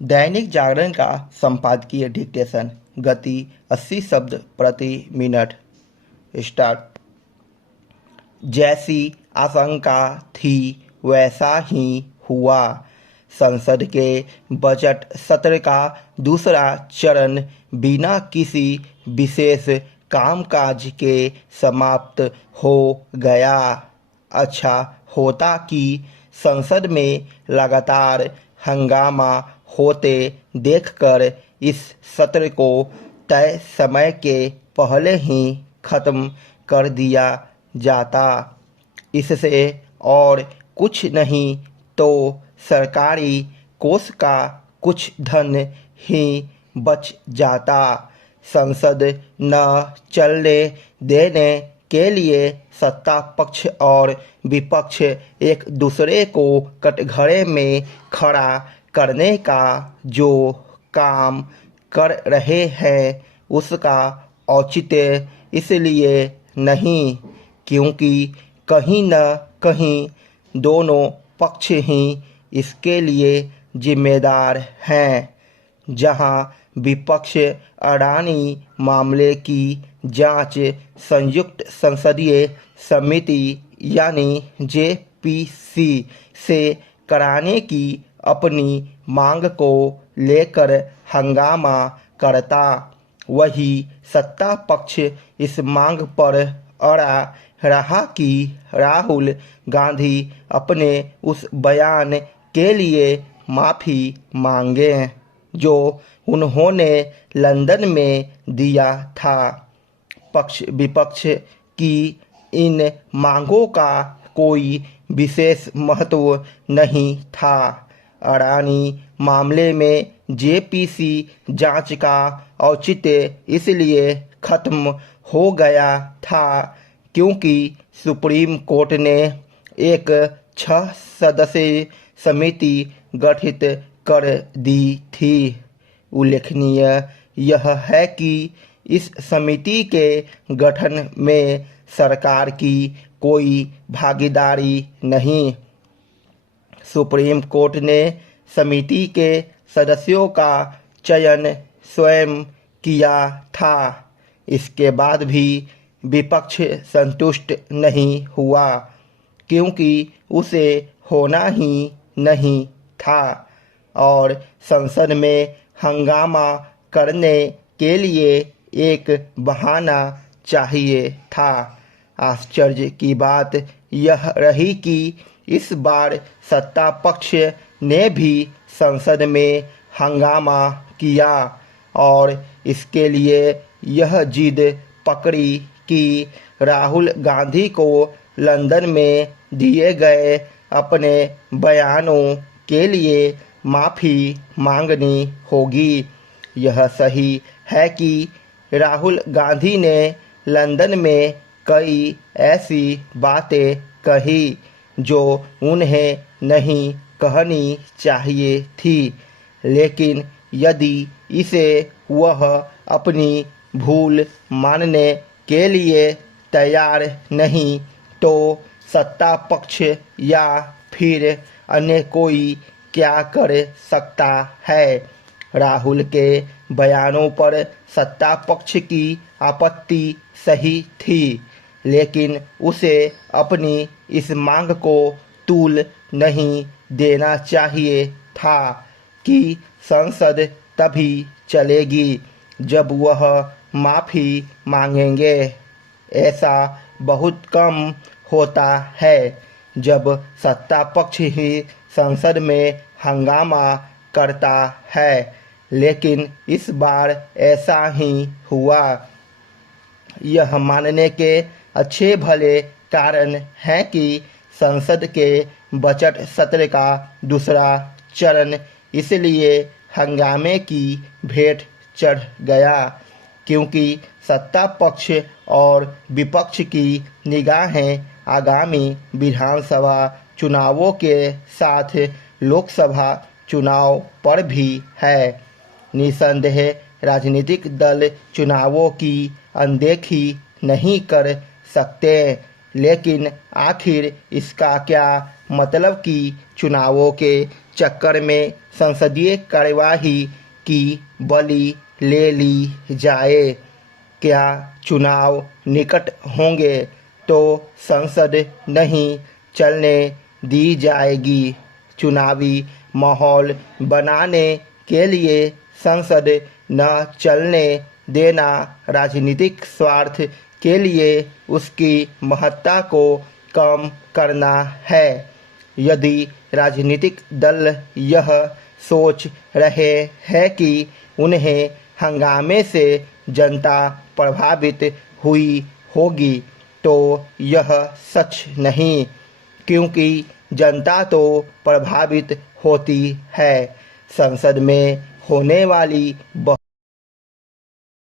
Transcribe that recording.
दैनिक जागरण का संपादकीय डिक्टेशन। गति 80 शब्द प्रति मिनट। स्टार्ट। जैसी आशंका थी वैसा ही हुआ। संसद के बजट सत्र का दूसरा चरण बिना किसी विशेष कामकाज के समाप्त हो गया। अच्छा होता कि संसद में लगातार हंगामा होते देखकर इस सत्र को तय समय के पहले ही खत्म कर दिया जाता। इससे और कुछ नहीं तो सरकारी कोष का कुछ धन ही बच जाता। संसद न चलने देने के लिए सत्ता पक्ष और विपक्ष एक दूसरे को कटघरे में खड़ा करने का जो काम कर रहे हैं उसका औचित्य इसलिए नहीं क्योंकि कहीं न कहीं दोनों पक्ष ही इसके लिए जिम्मेदार हैं। जहां विपक्ष अडानी मामले की जांच संयुक्त संसदीय समिति यानी जेपीसी से कराने की अपनी मांग को लेकर हंगामा करता, वही सत्ता पक्ष इस मांग पर अड़ा रहा कि राहुल गांधी अपने उस बयान के लिए माफ़ी मांगे जो उन्होंने लंदन में दिया था। पक्ष विपक्ष की इन मांगों का कोई विशेष महत्व नहीं था। अडानी मामले में जेपीसी जांच का औचित्य इसलिए खत्म हो गया था क्योंकि सुप्रीम कोर्ट ने एक 6 सदस्यीय समिति गठित कर दी थी। उल्लेखनीय यह है कि इस समिति के गठन में सरकार की कोई भागीदारी नहीं। सुप्रीम कोर्ट ने समिति के सदस्यों का चयन स्वयं किया था। इसके बाद भी विपक्ष संतुष्ट नहीं हुआ क्योंकि उसे होना ही नहीं था और संसद में हंगामा करने के लिए एक बहाना चाहिए था। आश्चर्य की बात यह रही कि इस बार सत्ता पक्ष ने भी संसद में हंगामा किया और इसके लिए यह जिद पकड़ी कि राहुल गांधी को लंदन में दिए गए अपने बयानों के लिए माफ़ी मांगनी होगी। यह सही है कि राहुल गांधी ने लंदन में कई ऐसी बातें कही जो उन्हें नहीं कहनी चाहिए थी, लेकिन यदि इसे वह अपनी भूल मानने के लिए तैयार नहीं तो सत्ता पक्ष या फिर अन्य कोई क्या कर सकता है। राहुल के बयानों पर सत्ता पक्ष की आपत्ति सही थी, लेकिन उसे अपनी इस मांग को तूल नहीं देना चाहिए था कि संसद तभी चलेगी जब वह माफ़ी मांगेंगे। ऐसा बहुत कम होता है जब सत्ता पक्ष ही संसद में हंगामा करता है, लेकिन इस बार ऐसा ही हुआ। यह मानने के अच्छे भले कारण हैं कि संसद के बजट सत्र का दूसरा चरण इसलिए हंगामे की भेंट चढ़ गया क्योंकि सत्ता पक्ष और विपक्ष की निगाहें आगामी विधानसभा चुनावों के साथ लोकसभा चुनाव पर भी है। निसंदेह राजनीतिक दल चुनावों की अनदेखी नहीं कर सकते, लेकिन आखिर इसका क्या मतलब कि चुनावों के चक्कर में संसदीय कार्यवाही की बलि ले ली जाए। क्या चुनाव निकट होंगे तो संसद नहीं चलने दी जाएगी। चुनावी माहौल बनाने के लिए संसद न चलने देना राजनीतिक स्वार्थ के लिए उसकी महत्ता को कम करना है। यदि राजनीतिक दल यह सोच रहे हैं कि उन्हें हंगामे से जनता प्रभावित हुई होगी तो यह सच नहीं, क्योंकि जनता तो प्रभावित होती है। संसद में होने वाली